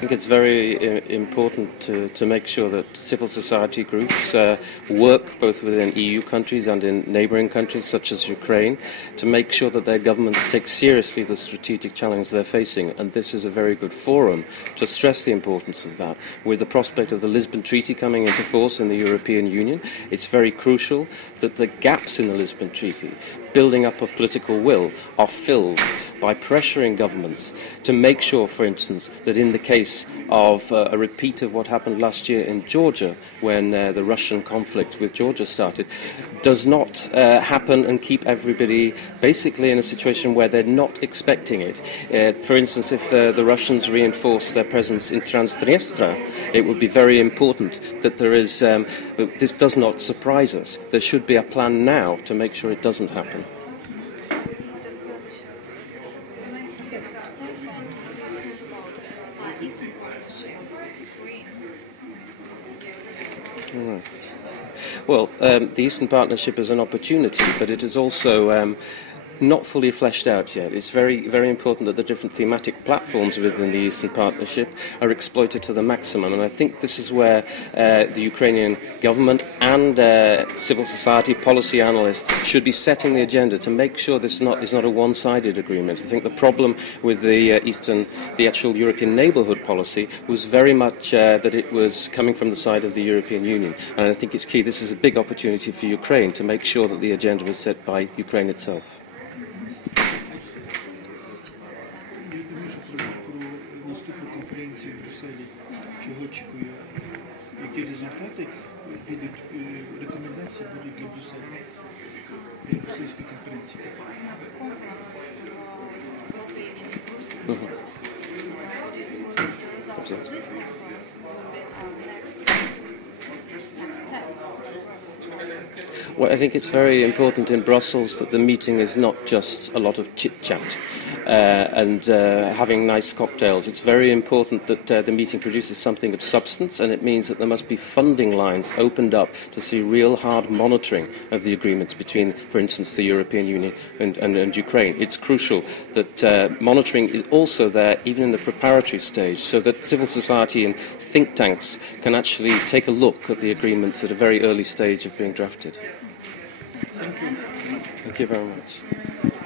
I think it's very important to make sure that civil society groups work both within EU countries and in neighbouring countries such as Ukraine to make sure that their governments take seriously the strategic challenge they're facing, and this is a very good forum to stress the importance of that. With the prospect of the Lisbon Treaty coming into force in the European Union, it's very crucial that the gaps in the Lisbon Treaty, building up of political will, are filled by pressuring governments to make sure, for instance, that in the case of a repeat of what happened last year in Georgia, when the Russian conflict with Georgia started, does not happen and keep everybody basically in a situation where they're not expecting it. For instance, if the Russians reinforce their presence in Transnistria, it would be very important that there is, this does not surprise us. There should be a plan now to make sure it doesn't happen. Well, the Eastern Partnership is an opportunity, but it is also not fully fleshed out yet. It's very, very important that the different thematic platforms within the Eastern Partnership are exploited to the maximum, and I think this is where the Ukrainian government and civil society policy analysts should be setting the agenda to make sure this is not a one-sided agreement. I think the problem with the actual European neighbourhood policy was very much that it was coming from the side of the European Union, and I think it's key. This is a big opportunity for Ukraine to make sure that the agenda is set by Ukraine itself. Чого очікує, які результати будуть, рекомендації будуть для Брюсселя, для Брюссельської конференції? Well, I think it's very important in Brussels that the meeting is not just a lot of chit-chat and having nice cocktails. It's very important that the meeting produces something of substance, and it means that there must be funding lines opened up to see real hard monitoring of the agreements between, for instance, the European Union and Ukraine. It's crucial that monitoring is also there, even in the preparatory stage, so that civil society and think tanks can actually take a look at the agreements at a very early stage of being drafted. Thank you very much.